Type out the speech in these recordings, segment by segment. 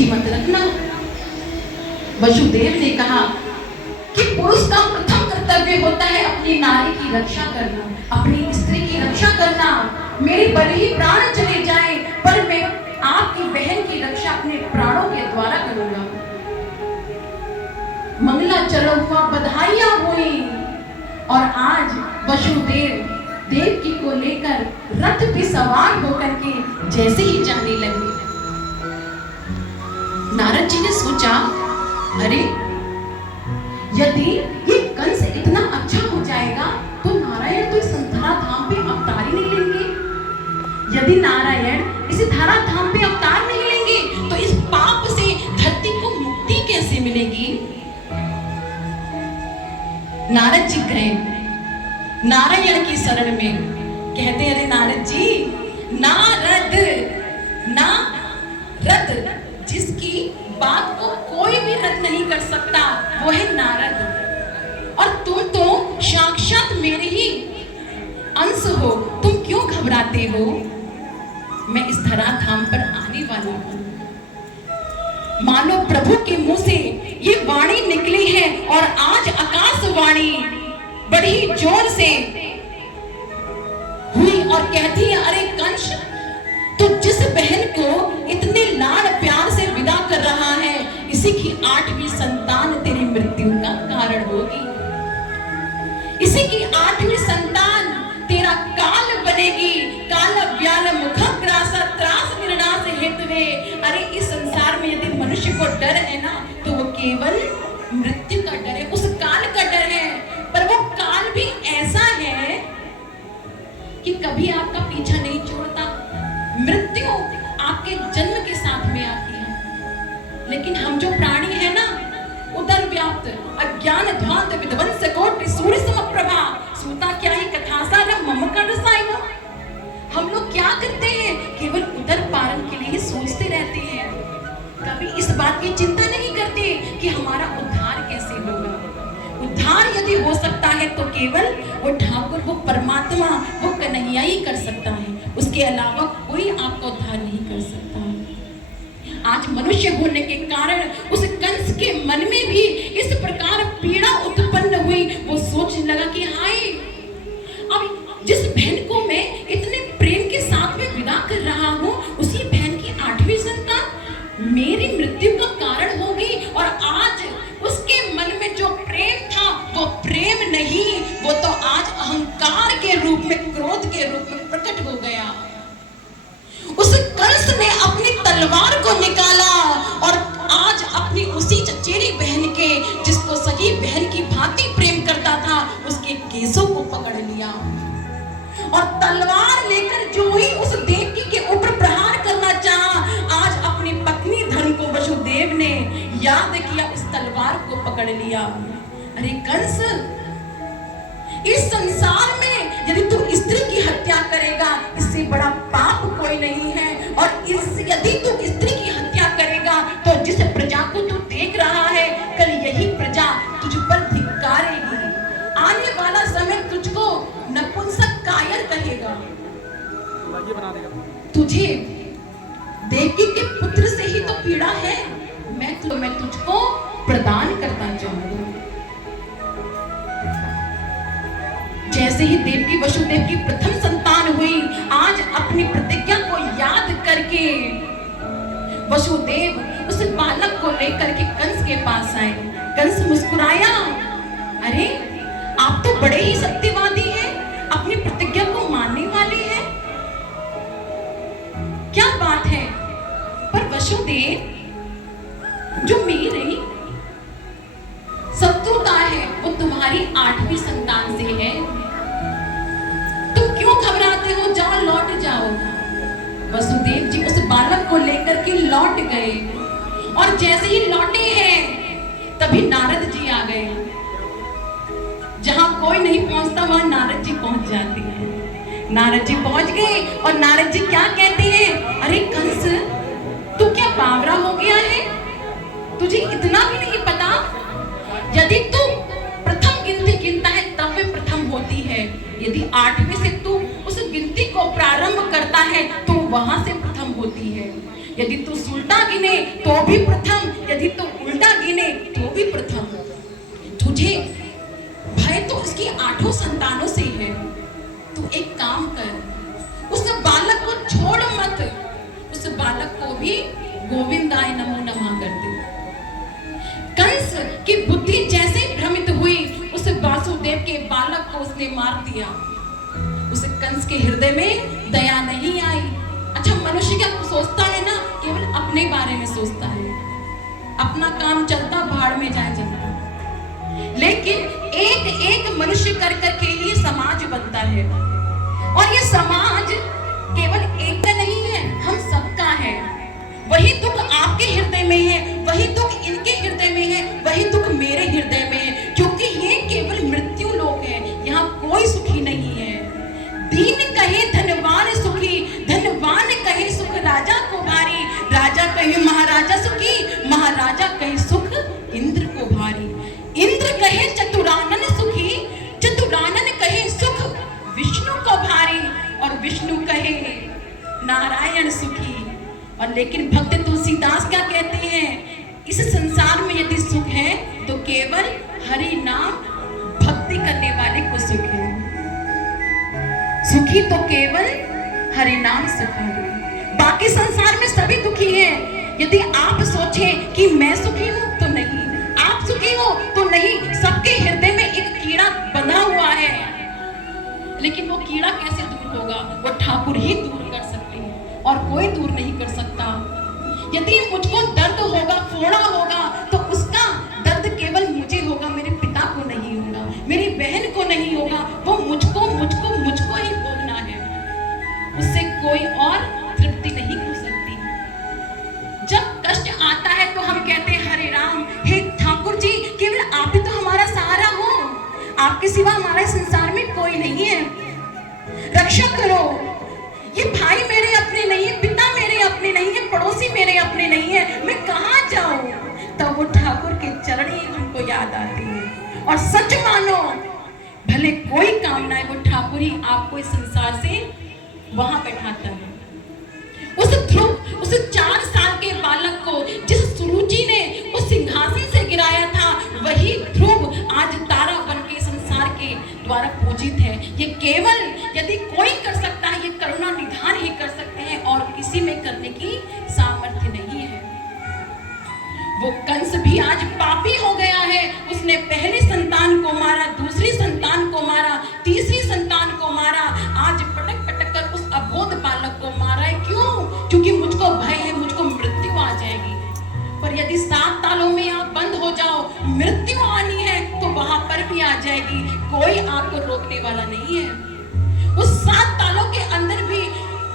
दुखी मत रखना। वसुदेव ने कहा कि पुरुष का प्रथम कर्तव्य होता है अपनी नारी की रक्षा करना, अपनी स्त्री की रक्षा करना। मेरे भले ही प्राण चले जाएं, पर मैं आपकी बहन की रक्षा अपने प्राणों के द्वारा करूंगा। मंगला चलो हुआ, बधाइयां हुई, और आज वसुदेव देवकी को लेकर रथ पे सवार होकर के जैसे ही जाने लगे, नारद जी ने सोचा, अरे यदि ये कंस इतना अच्छा हो जाएगा तो नारायण तो इस धरा धाम पे अवतार ही नहीं लेंगे। यदि नारायण इस धरा धाम पे अवतार नहीं लेंगे तो इस पाप से धरती को मुक्ति कैसे मिलेगी। नारद जी गए नारायण की शरण में, कहते अरे नारद जी, नारद जिसकी बात को कोई भी रद्द नहीं कर सकता वो है नारद, और तुम तो साक्षात मेरे ही अंश हो, तुम क्यों घबराते हो। मैं इस धरा धाम पर आने वाला हूं। मानो प्रभु के मुंह से ये वाणी निकली है, और आज आकाशवाणी बड़ी जोर से हुई और कहती है, अरे कंस, तो जिस बहन को इतने लाड प्यार से विदा कर रहा है, इसी की 8वीं संतान तेरी मृत्यु का कारण होगी। इसी की 8वीं संतान तेरा काल बनेगी। काल व्याल मुखग्रास त्रास निर्नाश हेतुवे। अरे इस संसार में यदि मनुष्य को डर है ना, तो वो केवल मृत्यु का डर है, उस काल का डर है। पर वो काल भी ऐसा है कि कभी आपका पीछा नहीं छोड़ता। मृत्यु आपके जन्म के साथ में आती है, लेकिन हम जो प्राणी है ना, उदर व्याप्त अज्ञान ध्वांत विध्वंस कोटि सूर्य समप्रभा सूता क्या ही कथासा न मम करसाइनो। हम लोग क्या करते हैं, केवल उदर पारण के लिए सोचते रहते हैं, कभी इस बात की चिंता नहीं करते कि हमारा उद्धार कैसे होगा। उद्धार यदि हो सकता है तो केवल वो ठाकुर, वो परमात्मा, वो कन्हैया ही कर सकता है, उसके अलावा कोई आपका उद्धार नहीं कर सकता। आज मनुष्य होने के कारण उस कंस के मन में भी इस प्रकार पीड़ा उत्पन्न हुई। वो सोचने लगा कि हाय, अब जिस बहन को मैं इतने प्रेम के साथ में विदा कर रहा हूँ, उसी बहन की 8वीं संतान मेरी मृत्यु का कारण होगी, और आज उसके मन में जो प्रेम था वो प्रेम नहीं, वो तो आज अहंकार के रूप में, क्रोध के रूप में प्रकट हो गया। उस कंस ने अपनी तलवार को निकाला और आज अपनी उसी चचेरी बहन के, जिसको सगी बहन की भांति प्रेम करता था, उसके केसों को पकड़ लिया और तलवार लेकर जो ही उस देवकी के ऊपर प्रहार करना चाहा, आज अपनी पत्नी धन को वसुदेव ने याद किया, उस तलवार को पकड़ लिया। अरे कंस, इस संसार में यदि तू स्त्री की हत्या करेगा, इससे बड़ा पाप कोई नहीं है। और यदि तू स्त्री की हत्या करेगा तो जिस प्रजा को तू देख रहा है, कल यही प्रजा तुझ पर धिक्कारेगी। आने वाला समय तुझको नपुंसक कायर कहेगा। तुझे देवकी के पुत्र से ही तो पीड़ा है, मैं तुझको प्रदान करना चाहूंगा। जैसे ही देवकी वसुदेव की प्रथम संतान हुई, आज अपनी प्रतिज्ञा को याद करके वसुदेव उस बालक को लेकर के कंस के पास आए। कंस मुस्कुराया, अरे आप तो बड़े ही सत्यवादी हैं, अपनी प्रतिज्ञा को मानने वाले हैं, क्या बात है। पर वसुदेव, जो मेरी शत्रुता है वो तुम्हारी 8वीं संतान से है, तुम क्यों घबराते हो, जाओ लौट जाओ। वसुदेव जी उस बालक को लेकर के लौट गए, और जैसे ही लौटे हैं तभी नारद जी आ गए। जहां कोई नहीं पहुंचता वहां नारद जी पहुंच जाते हैं। नारद जी पहुंच गए और नारद जी क्या कहते हैं, अरे कंस, तू क्या बावरा हो गया है, तुझे इतना भी नहीं पता, यदि तू प्रथम गिनती गिनता है तब वे प्रथम होती है, यदि 8वीं से तू उस गिनती को प्रारंभ करता है तो वहां से प्रथम होती है, यदि तू उल्टा गिने तो तो भी प्रथम, यदि तो उल्टा गिने तो भी प्रथम। तुझे भय तो उसकी 8 संतानों से है। तू एक काम कर, उस बालक को छोड़ मत, उस बालक को भी गोविंदाय नमो नमः कर दे। कंस की बुद्धि जैसे भ्रमित हुई, उस वासुदेव के बालक को उसने मार दिया। उस कंस के हृदय में दया नहीं आई। अच्छा, मनुष्य क्या सोचता है ना, केवल अपने बारे में सोचता है, अपना काम चलता, भाड़ में जाए चलता। लेकिन एक एक मनुष्य कर कर के ही समाज बनता है, और ये समाज केवल एक का नहीं है, हम सबका है। वही दुख आपके हृदय में है, वही दुख इनके हृदय में है, वही दुख मेरे हृदय में है, क्योंकि ये केवल मृत्यु लोक है, यहाँ कोई सुखी नहीं है। दीन कहे धनवान सुखी, धनवान कहे सुख राजा को भारी, राजा कहे महाराजा सुखी, महाराजा कहे सुख इंद्र को भारी। इंद्र कहे चतुरानन सुखी, चतुरानन कहे सुख विष्णु को भारी, और विष्णु कहे नारायण सुखी। और लेकिन भक्त तुलसीदास क्या कहते हैं, इस संसार में यदि सुख है तो केवल हरि नाम भक्ति करने वाले को सुख है। सुखी तो केवल हरि नाम सुख है, बाकी संसार में सभी दुखी हैं। यदि आप सोचें कि मैं सुखी हूं तो नहीं, आप सुखी हो तो नहीं, सबके हृदय में एक कीड़ा बंधा हुआ है। लेकिन वो कीड़ा कैसे दूर होगा, वो ठाकुर ही दूर कर सकते हैं, और कोई दूर नहीं कर सकता। यदि मुझको दर्द होगा, फोड़ा होगा, तो उसका दर्द केवल मुझे होगा, मेरे पिता को नहीं होगा, मेरी बहन को नहीं होगा, वो मुझको मुझको मुझको ही भोगना है, उससे कोई और तृप्ति नहीं हो सकती। जब कष्ट आता है तो हम कहते हैं हरे राम, हे ठाकुर जी, केवल आप ही तो हमारा सहारा हो, आपके सिवा हमारे संसार में कोई नहीं है, रक्षा करो। ये भाई मेरे अपने नहीं है, पिता मेरे अपने नहीं है, पड़ोसी मेरे अपने नहीं है, मैं कहाँ जाऊं? तब वो ठाकुर के चरण ही हमको याद आते हैं। और सच मानो, भले कोई कामना है, वो ठाकुर ही आपको इस संसार से वहां बैठाता है। उस ध्रुव, उस 4 साल के बालक को जिस सुरुचि ने उस सिंहासन से गिराया था, वही ध्रुव आज तारा बन के संसार के द्वारा पूजित है। ये केवल यदि कोई कर सकता है, ये करुणा निधान ही कर सकते हैं, और किसी में करने की सामर्थ्य नहीं है। वो कंस भी आज पापी हो गया है, उसने पहली संतान को मारा, दूसरी संतान को मारा, तीसरी संतान को मारा, आज पटक पटक कर उस अबोध बालक को मारा है। क्यों? क्योंकि मुझको भय है, मुझको मृत्यु आ जाएगी। पर यदि 7 तालों में आप बंद हो जाओ, मृत्यु आनी है तो वहां पर भी आ जाएगी, कोई आपको रोकने वाला नहीं है। उस 7 तालों के अंदर भी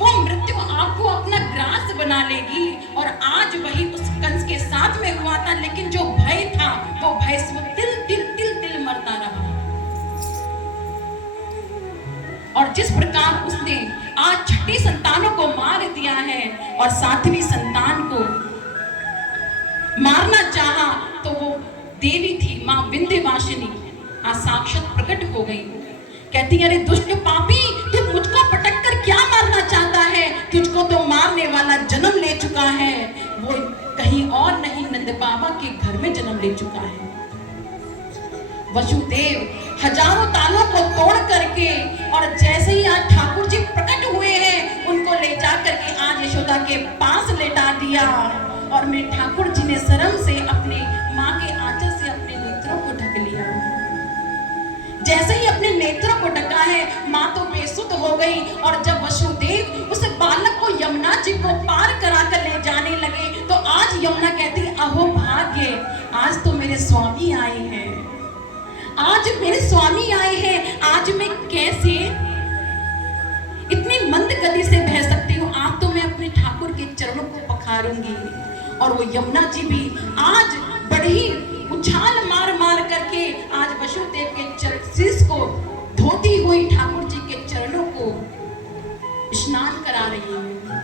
वो मृत्यु आपको अपना ग्रास बना लेगी। और आज वही उस कंस के साथ में हुआ था, लेकिन जो भय था वो भय से तिल तिल तिल तिल मरता रहा। और जिस प्रकार उसने आज 6ठी संतानों को मार दिया है और 7वीं संतान को मारना चाहा, तो वो देवी थी मां विंध्यवासिनी, आज साक्षात प्रकट हो गई। कहती है, अरे दुष्ट पापी, तू मुझको पटक कर क्या मारना चाहता है? तुझको तो मारने वाला जन्म ले चुका है, वो कहीं और नहीं, नंद बाबा के घर में जन्म ले चुका है। वसुदेव हजारों तालों को तोड़ करके, और जैसे ही आज ठाकुर जी प्रकट हुए हैं, उनको ले जाकर के आज यशोदा के पास लेटा दिया। और मेरे ठाकुर जी ने शर्म से अपने माँ के आंचल से अपने नेत्रों को ढक लिया। जैसे ही अपने नेत्रों को ढका है, माँ तो बेसुध हो गई। और जब वसुदेव उस बालक को यमुना जी को पार करा कर ले जाने लगे, तो आज यमुना कहती, अहो भाग्य, आज तो मेरे स्वामी आए हैं, आज मेरे स्वामी आए हैं, आज मैं कैसे इतनी मंद गति से बह सकती हूँ? आज तो मैं अपने ठाकुर के चरणों को पखारूंगी। और वो यमुना जी भी आज बड़ी उछाल मार मार करके आज वसुदेव के शीश को धोती हुई ठाकुर जी के चरणों को स्नान करा रही है।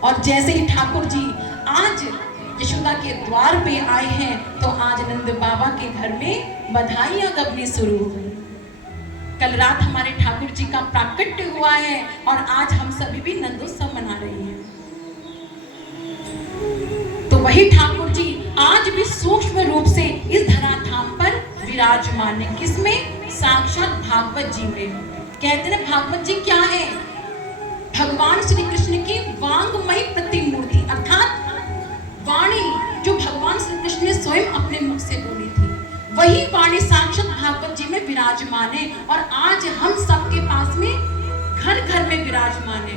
और जैसे ही ठाकुर जी आज यशोदा के द्वार पे आए हैं, तो आज नंद बाबा के घर में बधाइयां गबनी शुरू हो गई। कल रात हमारे ठाकुर जी का प्राकट्य हुआ है, और आज हम सभी भी नंदोत्सव मना रहे हैं। वही ठाकुर जी आज भी सूक्ष्म रूप से इस धराधाम पर विराजमान है। किसमें? साक्षात भागवत जी में। कहते हैं भागवत जी क्या है? भगवान श्री कृष्ण की वांगमयी प्रतिमूर्ति, अर्थात वाणी जो भगवान श्री कृष्ण ने स्वयं अपने मुख से बोली थी, वही वाणी साक्षात भागवत जी में विराजमान है। और आज हम सबके पास में घर घर में विराजमान है।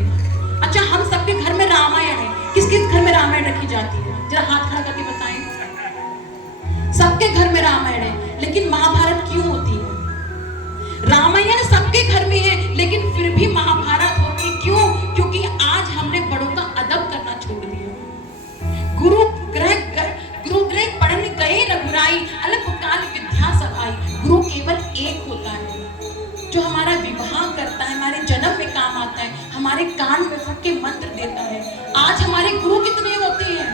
अच्छा, हम सबके घर में रामायण है। किस किस घर में रामायण रखी जाती है? जरा हाथ खड़ा करके बताएं। सबके घर में रामायण है, लेकिन महाभारत क्यों होती है? रामायण सबके घर में है, लेकिन फिर भी महाभारत होती क्यों? क्योंकि आज हमने बड़ों का अदब करना छोड़ दिया। गुरु ग्रह पढ़ने गए रघुराई, अल्पकाल विद्या सभाई। गुरु केवल एक होता है जो हमारा विवाह करता है, हमारे जन्म में काम आता है, हमारे कान में फूंक के मंत्र देता है। आज हमारे गुरु कितने होते हैं?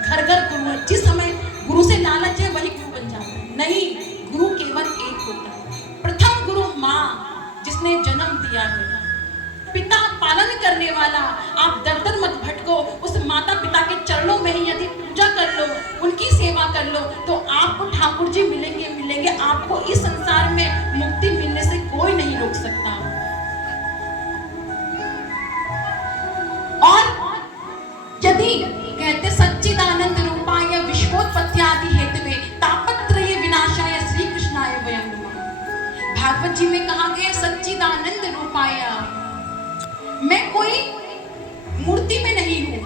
घर घर गुरु है। जिस समय गुरु से लालच है वही गुरु बन जाता है। नहीं, गुरु केवल एक होता है। प्रथम गुरु माँ, जिसने जन्म दिया है, पिता पालन करने वाला। आप दर दर मत भटको, उस माता पिता के चरणों में ही यदि पूजा कर लो, उनकी सेवा कर लो, तो आपको ठाकुर जी मिलेंगे। आपको इस संसार में मुक्ति मिलने से कोई नहीं रोक सकता। और यदि कहते सच्चिदानंद रूपाय विश्वोत्पत्त्यादि हेतवे तापत्रय विनाशाय श्री कृष्णाय वयं नमः। भागवत जी में कहा गया सच्चिदानंद रूपाय, मैं कोई मूर्ति में नहीं हूं,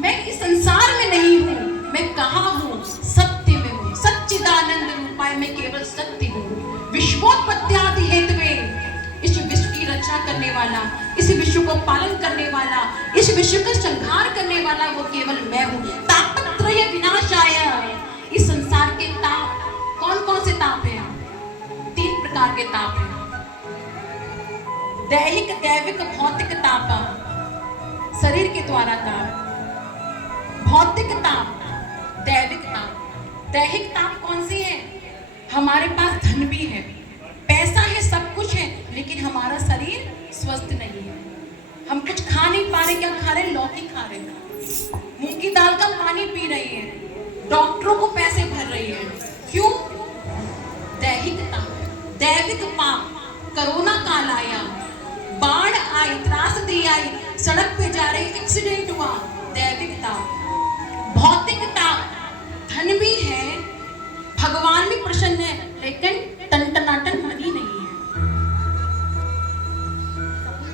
मैं इस संसार में नहीं हूं, मैं कहां हूं? सत्य में हूं। सच्चिदानंद रूपाय, मैं केवल सत्य हूं। विश्वोत्पत्त्यादि हेतवे, इस विश्व की रचना करने वाला, इस विश्व को पालन करने वाला, इस विश्व का संहार करने वाला वो केवल मैं हूं। तापत्रय विनाशाय, इस संसार के ताप कौन कौन से ताप हैं? 3 प्रकार के ताप हैं। दैहिक, दैविक, भौतिक ताप। शरीर के द्वारा ताप, भौतिक ताप, दैविक ताप। दैहिक ताप कौन सी है? हमारे पास धन भी है, पैसा है, सब कुछ है, लेकिन हमारा शरीर स्वस्थ नहीं है। हम कुछ खा नहीं पा रहे। क्या खा रहे? लौकी खा रहे हैं, मूंग की दाल का पानी पी रही है, डॉक्टरों को पैसे भर रही है। क्यों? दैहिक ताप। दैविक पाप, कोरोना काल आया, बाढ़ आई, त्रासदी आई, सड़क पे जा रहे एक्सीडेंट हुआ, दैविक ताप। भौतिक ताप, धन भी है, भगवान भी प्रसन्न है, लेकिन टनटनाटन मनी नहीं है।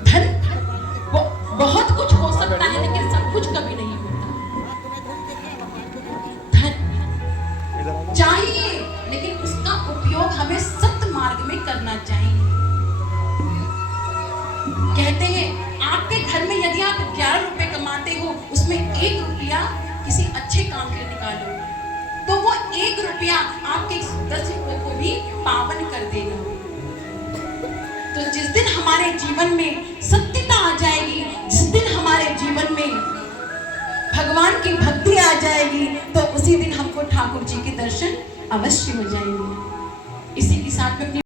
धन बहुत कुछ हो सकता है, लेकिन सब कुछ कभी नहीं होता। धन चाहिए, लेकिन उसका उपयोग हमें सत्य मार्ग में करना चाहिए। कहते हैं आपके घर में यदि आप 11 रुपए कमाते हो, उसमें 1 रुपया किसी अच्छे काम के लिए निकालो, तो वो 1 रुपया आपके 10 रुपए को भी पावन कर देगा। तो जिस दिन हमारे जीवन में सत्यता आ जाएगी, जिस दिन हमारे जीवन में भगवान की भक्ति आ जाएगी, तो उसी दिन हमको ठाकुर जी के दर्शन अवश्य हो जाएंगे। इसी के साथ में